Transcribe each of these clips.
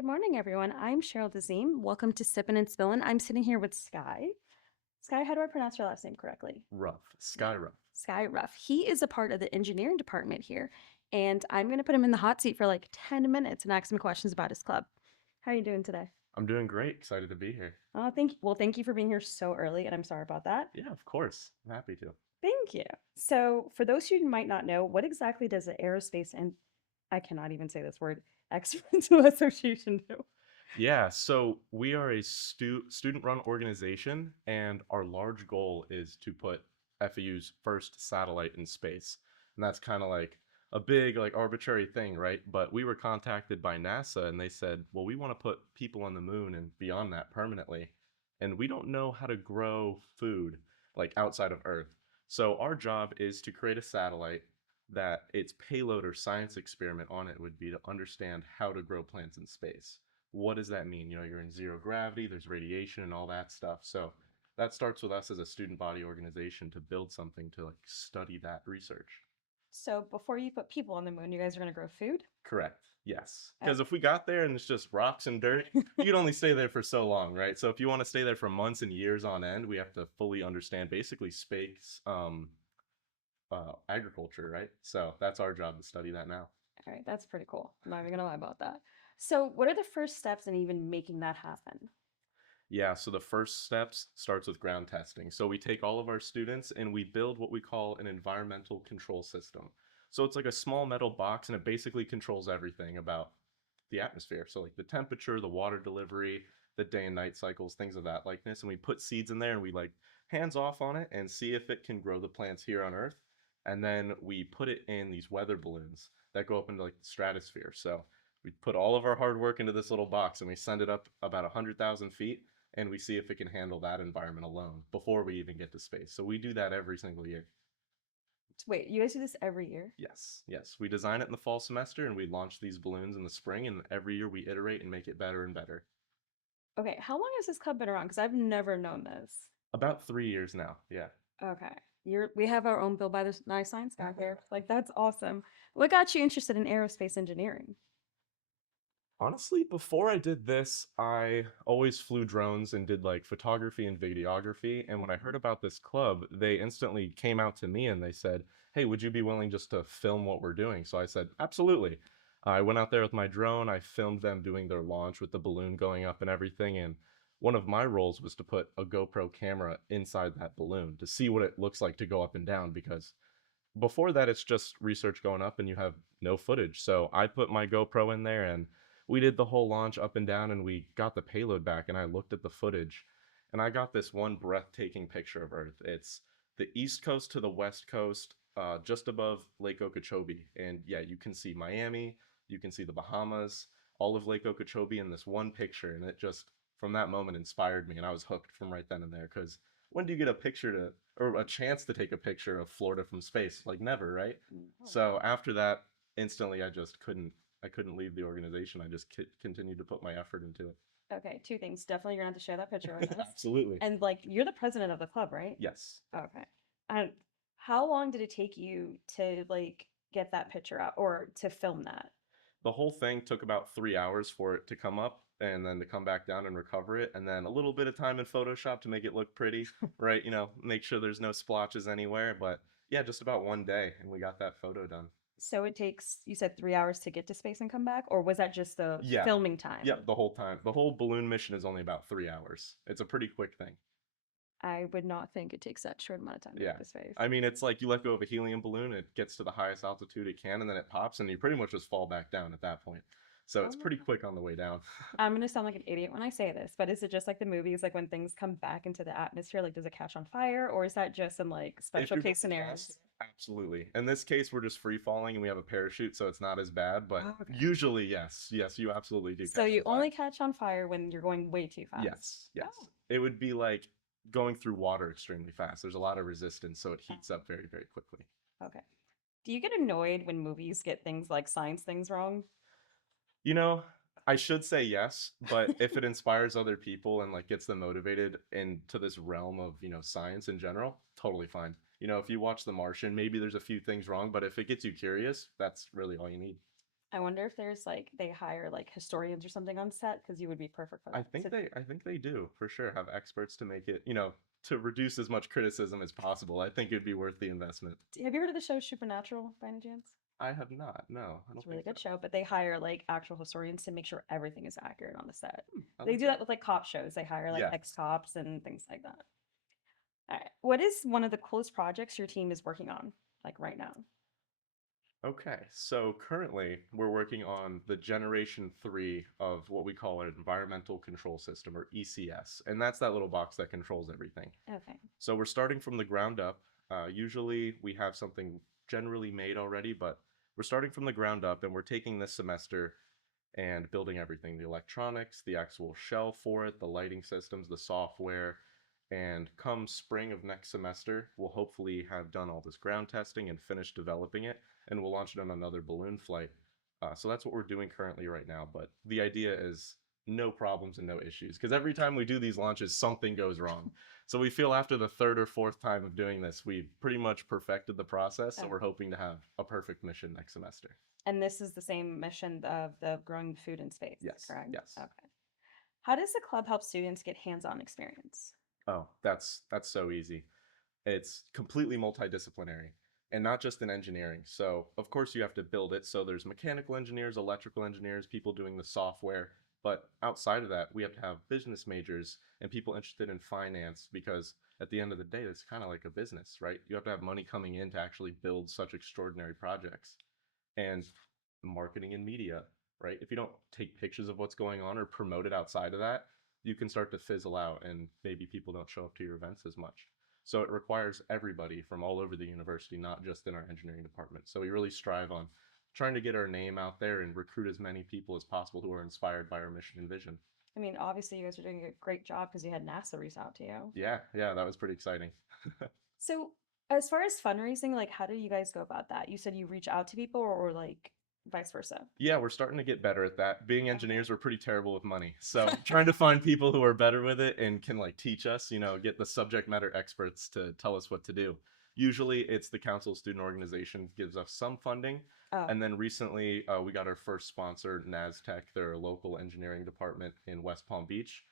Good morning, everyone. I'm Sheryl Dazim. Welcome to Sippin and Spillin. I'm sitting here with Sky. Sky, how do I pronounce your last name correctly? Rough, Sky Rough. Sky Rueff. He is a part of the engineering department here, and I'm going to put him in the hot seat for like 10 minutes and ask him questions about his club. How are you doing today? I'm doing great. Excited to be here. Oh, thank you. Well, thank you for being here so early, and I'm sorry about that. Yeah, of course. I'm happy to. Thank you. So, for those who might not know, what exactly does the Aerospace and I cannot even say this word Experimental Association do? Yeah, so we are a student-run organization, and our large goal is to put FAU's first satellite in space. And that's kind of like a big, like arbitrary thing, right? But we were contacted by NASA, and they said, well, we want to put people on the moon and beyond that permanently. And we don't know how to grow food like outside of Earth. So our job is to create a satellite that its payload or science experiment on it would be to understand how to grow plants in space. What does that mean? You're in zero gravity, there's radiation and all that stuff. So that starts with us as a student body organization to build something to like study that research. So, before you put people on the moon, you guys are going to grow food? Correct. Yes. Because if Okay. we got there and it's just rocks and dirt, you can only stay there for so long, right? So if you want to stay there for months and years on end, we have to fully understand basically space agriculture, right? So that's our job to study that now. All right, that's pretty cool. I'm not even gonna lie about that. So, what are the first steps in even making that happen? Yeah, so the first steps starts with ground testing. So we take all of our students and we build what we call an environmental control system. So it's like a small metal box and it basically controls everything about the atmosphere. So like the temperature, the water delivery, the day and night cycles, things of that likeness. And we put seeds in there and we like hands off on it and see if it can grow the plants here on Earth. And then we put it in these weather balloons that go up into like the stratosphere. So we put all of our hard work into this little box and we send it up about 100,000 feet and we see if it can handle that environment alone before we even get to space. So we do that every single year. Wait, you guys do this every year? Yes, yes. We design it in the fall semester and we launch these balloons in the spring, and every year we iterate and make it better and better. Okay, how long has this club been around? Because I've never known this. About 3 years now. Yeah. Okay, we have our own Build by the Nice Science guy here. Like that's awesome. What got you interested in aerospace engineering? Honestly, before I did this, I always flew drones and did like photography and videography. And when I heard about this club, they instantly came out to me and they said, hey, would you be willing just to film what we're doing? So I said, absolutely. I went out there with my drone. I filmed them doing their launch with the balloon going up and everything. And one of my roles was to put a GoPro camera inside that balloon to see what it looks like to go up and down because before that it's just research going up and you have no footage. So I put my GoPro in there and we did the whole launch up and down and we got the payload back and I looked at the footage and I got this one breathtaking picture of Earth. It's the east coast to the west coast, just above Lake Okeechobee. And yeah, you can see Miami, you can see the Bahamas, all of Lake Okeechobee in this one picture. And it just, from that moment, inspired me. And I was hooked from right then and there because when do you get a picture to or a chance to take a picture of Florida from space? Like never, right? Oh. So after that, instantly I couldn't leave the organization. I just continued to put my effort into it. Okay, two things. Definitely, you're gonna have to share that picture with us. Absolutely. And like, you're the president of the club, right? Yes. Okay. And how long did it take you to like get that picture out or to film that? The whole thing took about 3 hours for it to come up and then to come back down and recover it. And then a little bit of time in Photoshop to make it look pretty, right? Make sure there's no splotches anywhere. But yeah, just about one day and we got that photo done. So it takes, you said 3 hours to get to space and come back, or was that just the Yeah. filming time? Yep, the whole time. The whole balloon mission is only about 3 hours. It's a pretty quick thing. I would not think it takes that short amount of time to Yeah. get to space. I mean, it's like you let go of a helium balloon, it gets to the highest altitude it can, and then it pops, and you pretty much just fall back down at that point. So Oh it's my pretty God. quick on the way down. I'm gonna sound like an idiot when I say this, but is it just like the movies, like when things come back into the atmosphere, like does it catch on fire, or is that just in like If special you're case going fast, scenarios? absolutely. In this case, we're just free falling and we have a parachute, so it's not as bad, but Oh, okay. usually, yes. Yes, you absolutely do So catch on you fire. only catch on fire when you're going way too fast. Yes, yes. Oh. It would be like going through water extremely fast. There's a lot of resistance, so it Oh, heats up very, very quickly. okay. Do you get annoyed when movies get things like science things wrong? You know, I should say yes, but if it inspires other people and like gets them motivated into this realm of, science in general, totally fine. If you watch The Martian, maybe there's a few things wrong, but if it gets you curious, that's really all you need. I wonder if there's like they hire like historians or something on set because you would be perfect for that. So, I think they do for sure have experts to make it, you know, to reduce as much criticism as possible. I think it'd be worth the investment. have you heard of the show Supernatural by any chance? I have not. No, I It's don't a really think so. good show, but they hire like actual historians to make sure everything is accurate on the set. I They like do that. that with like cop shows. They hire like Yeah. ex-cops and things like that. All right. What is one of the coolest projects your team is working on, like right now? Okay, so currently we're working on the generation three of what we call an environmental control system, or ECS, and that's that little box that controls everything. Okay. So we're starting from the ground up. Usually we have something generally made already, but we're starting from the ground up and we're taking this semester and building everything, the electronics, the actual shell for it, the lighting systems, the software. And come spring of next semester, we'll hopefully have done all this ground testing and finished developing it, and we'll launch it on another balloon flight. So that's what we're doing currently right now. But the idea is no problems and no issues, because every time we do these launches, something goes wrong. So we feel after the third or fourth time of doing this, we've pretty much perfected the process. So Okay. we're hoping to have a perfect mission next semester. And this is the same mission of the growing food in space, Yes, correct? yes. Okay. How does the club help students get hands-on experience? Oh, that's so easy. It's completely multidisciplinary and not just in engineering. So, of course, you have to build it. So, there's mechanical engineers, electrical engineers, people doing the software. But outside of that, we have to have business majors and people interested in finance because at the end of the day, it's kind of like a business, right? You have to have money coming in to actually build such extraordinary projects. And marketing and media, right? If you don't take pictures of what's going on or promote it outside of that, you can start to fizzle out and maybe people don't show up to your events as much. So it requires everybody from all over the university, not just in our engineering department. So we really strive on trying to get our name out there and recruit as many people as possible who are inspired by our mission and vision. I mean, obviously you guys are doing a great job because you had NASA reach out to you. Yeah, that was pretty exciting. So, as far as fundraising, like how do you guys go about that? You said you reach out to people or like vice versa? Yeah, we're starting to get better at that. Being Okay. engineers, we're pretty terrible with money. So trying to find people who are better with it and can like teach us, you know, get the subject matter experts to tell us what to do. Usually it's the Council of Student Organizations gives us some funding. Oh, And then recently we got our first sponsor, NASTech, their local engineering department in West Palm Beach.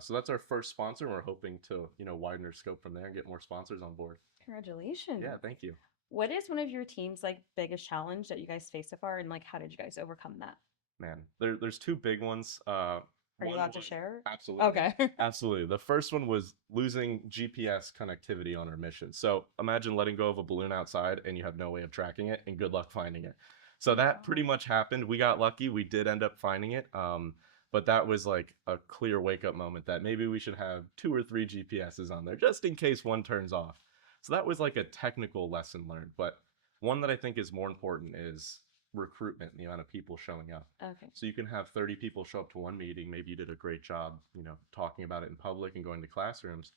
So that's our first sponsor. And we're hoping to, you know, widen our scope from there and get more sponsors on board. congratulations. Yeah, thank you. What is one of your team's like biggest challenge that you guys face so far and like how did you guys overcome that? Man, there's two big ones. Are you One allowed to was share? absolutely, Okay. absolutely. The first one was losing GPS connectivity on our mission. So imagine letting go of a balloon outside and you have no way of tracking it, and good luck finding it. So Oh that pretty no. much happened. We got lucky. We did end up finding it. But that was like a clear wake up moment that maybe we should have two or three GPSs on there just in case one turns off. So that was like a technical lesson learned. But one that I think is more important is recruitment, the amount of people showing up. Okay. So you can have 30 people show up to one meeting. Maybe you did a great job, you know, talking about it in public and going to classrooms.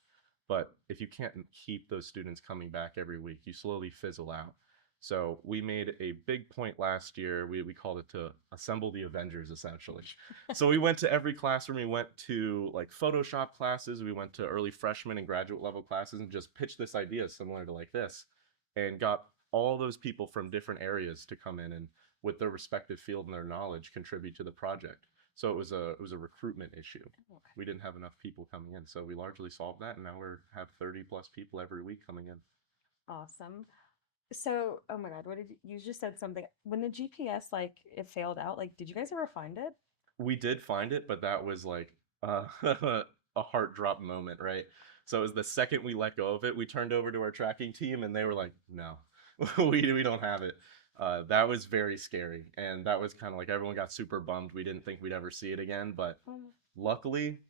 But if you can't keep those students coming back every week, you slowly fizzle out. So we made a big point last year. We called it to assemble the Avengers, essentially. So we went to every classroom. We went to like Photoshop classes. We went to early freshman and graduate level classes and just pitched this idea similar to like this and got all those people from different areas to come in and with their respective field and their knowledge contribute to the project. So it was a recruitment issue. Okay. We didn't have enough people coming in, so we largely solved that, and now we have 30 plus people every week coming in. Awesome. So, oh my God, what did you just said something when the GPS like it failed out, like did you guys ever find it? We did find it, but that was like a heart drop moment, right? So it was the second we let go of it, we turned over to our tracking team, and they were like, "No, we don't have it." That was very scary, and that was kind of like everyone got super bummed. We didn't think we'd ever see it again, but Mm. luckily,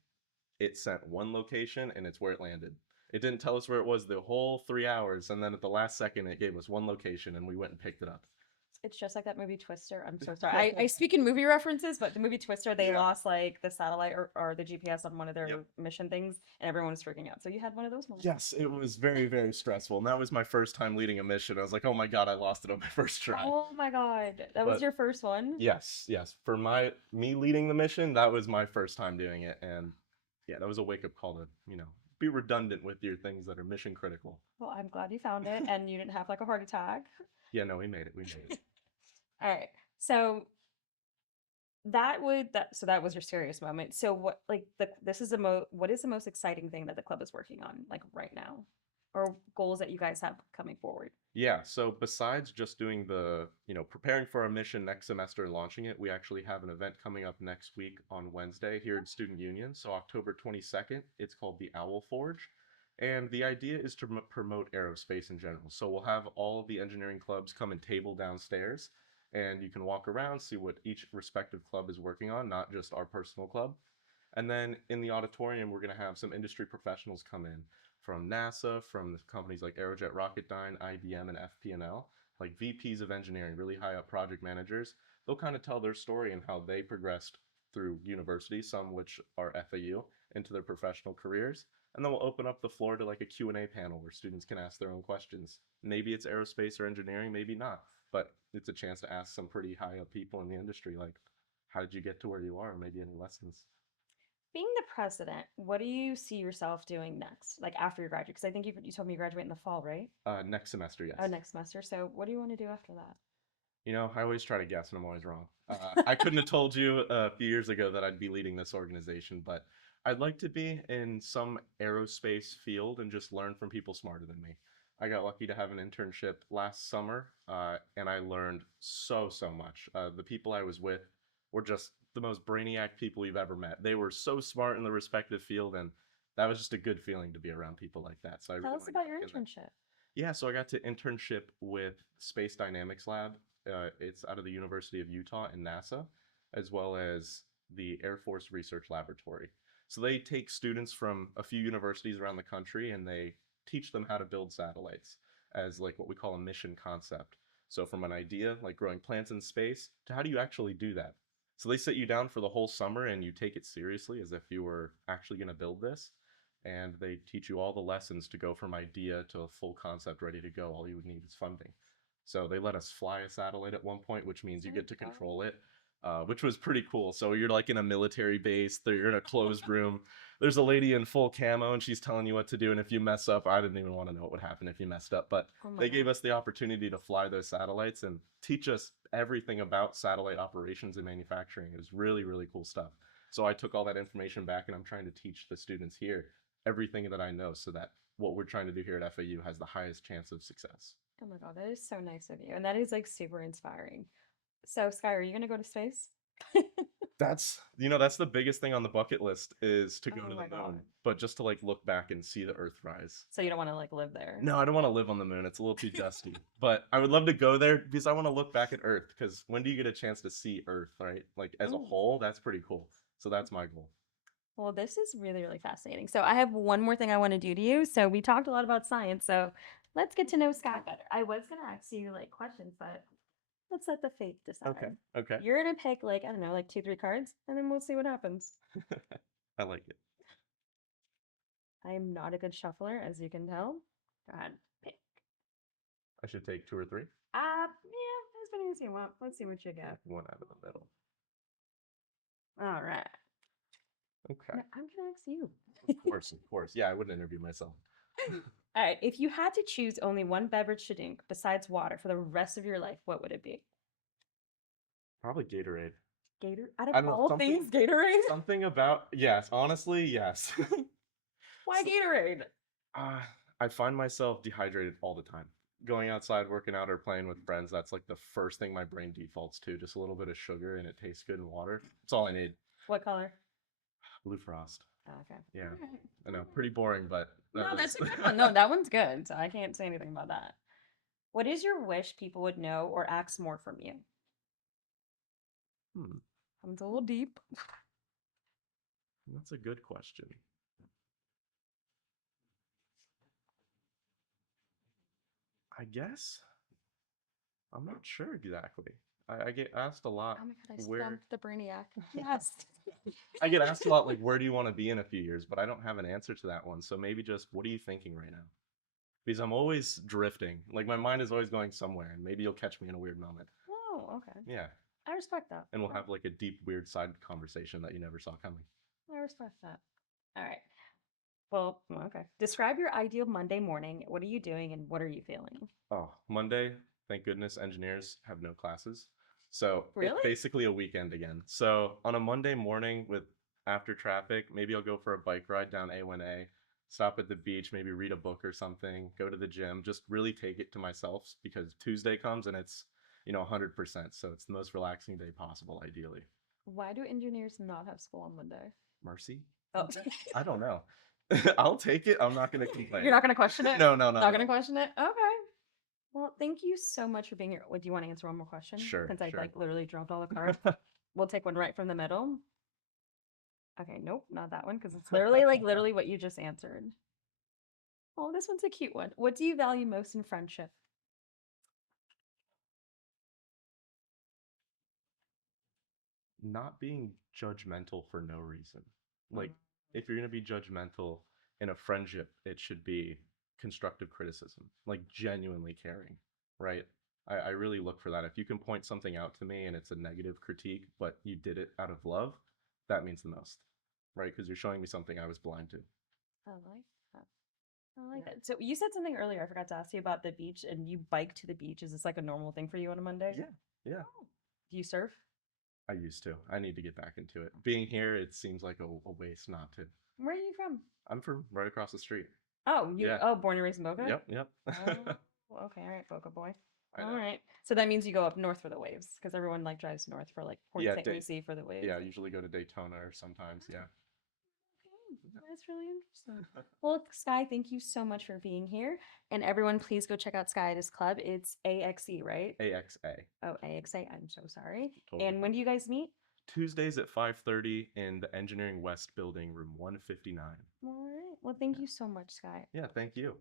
it sent one location, and it's where it landed. It didn't tell us where it was the whole 3 hours, and then at the last second, it gave us one location, and we went and picked it up. It's just like that movie Twister. I'm so sorry. I speak in movie references, but the movie Twister, they Yeah. lost like the satellite or the GPS on one of their Yep. mission things, and everyone was freaking out. So you had one of those moments. Yes, it was very, very stressful. And that was my first time leading a mission. I was like, oh my God, I lost it on my first try. Oh my God. That was But your first one? yes, for me leading the mission, that was my first time doing it. And yeah, that was a wake up call to, you know, be redundant with your things that are mission critical. Well, I'm glad you found it and you didn't have like a heart attack. Yeah, no, we made it. We made it. All right. So So that was your serious moment. So what like this is what is the most exciting thing that the club is working on like right now? Or goals that you guys have coming forward? Yeah, so besides just doing the, preparing for our mission next semester and launching it, we actually have an event coming up next week on Wednesday here in Student Union. So October 22nd, it's called the Owl Forge. And the idea is to promote aerospace in general. So we'll have all of the engineering clubs come and table downstairs, and you can walk around, see what each respective club is working on, not just our personal club. And then in the auditorium, we're going to have some industry professionals come in from NASA, from the companies like Aerojet Rocketdyne, IBM, and FP&L, like VPs of engineering, really high up project managers. They'll kind of tell their story and how they progressed through university, some which are FAU, into their professional careers. And then we'll open up the floor to like a Q&A panel where students can ask their own questions. Maybe it's aerospace or engineering, maybe not, but it's a chance to ask some pretty high up people in the industry, like, how did you get to where you are? Maybe any lessons. Being the president, what do you see yourself doing next? Like after you graduate? Because I think you told me you graduate in the fall, right? Next semester, Oh, yes. next semester. So what do you want to do after that? I always try to guess and I'm always wrong. I couldn't have told you a few years ago that I'd be leading this organization, but I'd like to be in some aerospace field and just learn from people smarter than me. I got lucky to have an internship last summer, and I learned so much. The people I was with were just the most brainiac people we've ever met. They were so smart in the respective field, and that was just a good feeling to be around people like that. So I Tell really us want to about get your back in there. internship. Yeah, so I got to internship with Space Dynamics Lab. It's out of the University of Utah and NASA, as well as the Air Force Research Laboratory. So they take students from a few universities around the country and they teach them how to build satellites as like what we call a mission concept. So from an idea like growing plants in space to how do you actually do that? So they sit you down for the whole summer and you take it seriously as if you were actually going to build this, and they teach you all the lessons to go from idea to a full concept ready to go. All you would need is funding. So they let us fly a satellite at one point, which means you Oh, get to wow. control it, which was pretty cool. So you're like in a military base, you're in a closed room. There's a lady in full camo and she's telling you what to do. And if you mess up, I didn't even want to know what would happen if you messed up. But Oh my they gave God. us the opportunity to fly those satellites and teach us everything about satellite operations and manufacturing. It was really cool stuff. So I took all that information back and I'm trying to teach the students here everything that I know so that what we're trying to do here at FAU has the highest chance of success. Oh my God, that is so nice of you. And that is like super inspiring. So, Sky, are you going to go to space? That's the biggest thing on the bucket list is to go Oh to my the moon, God. but just to like look back and see the Earth rise. So you don't want to like live there? No, I don't want to live on the moon. It's a little too dusty. But I would love to go there because I want to look back at Earth. Because when do you get a chance to see Earth, right? Like as a Mm. whole, that's pretty cool. So that's my goal. Well, this is really fascinating. So I have one more thing I want to do to you. So we talked a lot about science. So let's get to know Sky better. I was going to ask you like questions, but let's let the fate Okay. decide. Okay. You're going to pick like, I don't know, like two, three cards, and then we'll see what happens. I like it. I am not a good shuffler, as you can tell. Go ahead, pick. I should take two or three. Yeah, as many as you want. Let's see what you get. One out of the middle. All right. Okay. Now, I'm gonna ask you. Of course, of course. Yeah, I wouldn't interview myself. All right. If you had to choose only one beverage to drink besides water for the rest of your life, what would it be? Probably Gatorade. Gator. Out of I don't know, all things, Gatorade. something about, yes, honestly, yes. Why Gatorade? uh, I find myself dehydrated all the time. Going outside, working out, or playing with friends, that's like the first thing my brain defaults to. Just a little bit of sugar and it tastes good in water. That's all I need. What color? Blue Frost. Oh, okay. Yeah, All right. I know, pretty boring, but that No, that's was. a good one. No, that one's good. So I can't say anything about that. What is your wish people would know or ask more from you? Hmm, It's a little deep. that's a good question. I guess I'm not sure exactly. I get asked a lot Oh my God, I where stumped the brainiac. Yes. I get asked a lot like where do you want to be in a few years, but I don't have an answer to that one. So maybe just what are you thinking right now? Because I'm always drifting. Like my mind is always going somewhere, and maybe you'll catch me in a weird moment. Oh, okay. Yeah, I respect that. and we'll have like a deep, weird side conversation that you never saw coming. I respect that. All right. Well, okay. Describe your ideal Monday morning. What are you doing and what are you feeling? Oh, Monday, thank goodness engineers have no classes. So it's Really? basically a weekend again. So on a Monday morning with after traffic, maybe I'll go for a bike ride down A1A, stop at the beach, maybe read a book or something, go to the gym, just really take it to myself because Tuesday comes and it's, 100%. So it's the most relaxing day possible, ideally. Why do engineers not have school on Monday? Mercy? Oh, I don't know. I'll take it. I'm not going to complain. you're not gonna question it? No, no, no, Not gonna no. question it? Okay. Well, thank you so much for being here. What, do you want to answer one more question? Sure, Since I sure. like literally dropped all the cards. We'll take one right from the middle. Okay, nope, not that one because it's literally literally what you just answered. Oh, this one's a cute one. What do you value most in friendship? Not being judgmental for no reason. Mm. Like, if you're going to be judgmental in a friendship, it should be constructive criticism, like genuinely caring, right? I really look for that. If you can point something out to me and it's a negative critique, but you did it out of love, that means the most, right? Because you're showing me something I was blind to. I like that. I like that. So you said something earlier. I forgot to ask you about the beach, and you bike to the beach. Is this like a normal thing for you on a Monday? Yeah, yeah. Oh. Do you surf? I used to. I need to get back into it. Being here, it seems like a waste not to. Where are you from? I'm from right across the street. Oh, you. Yeah. Oh, born and raised in Boca. Yep, yep. Oh, well, okay, all right, Boca boy. I All know. right. So that means you go up north for the waves, because everyone like drives north for like Port Yeah, St. Lucie for the waves. yeah, I usually go to Daytona or sometimes, yeah. Okay, that's really interesting. Well, Sky, thank you so much for being here. And everyone, please go check out Sky at his club. It's AXE, right? AXA. Oh, AXA. I'm so sorry. Totally And when fine. do you guys meet? Tuesdays at 5:30 in the Engineering West building, room 159. All right. Well, thank Yeah. you so much, Sky. Yeah, thank you.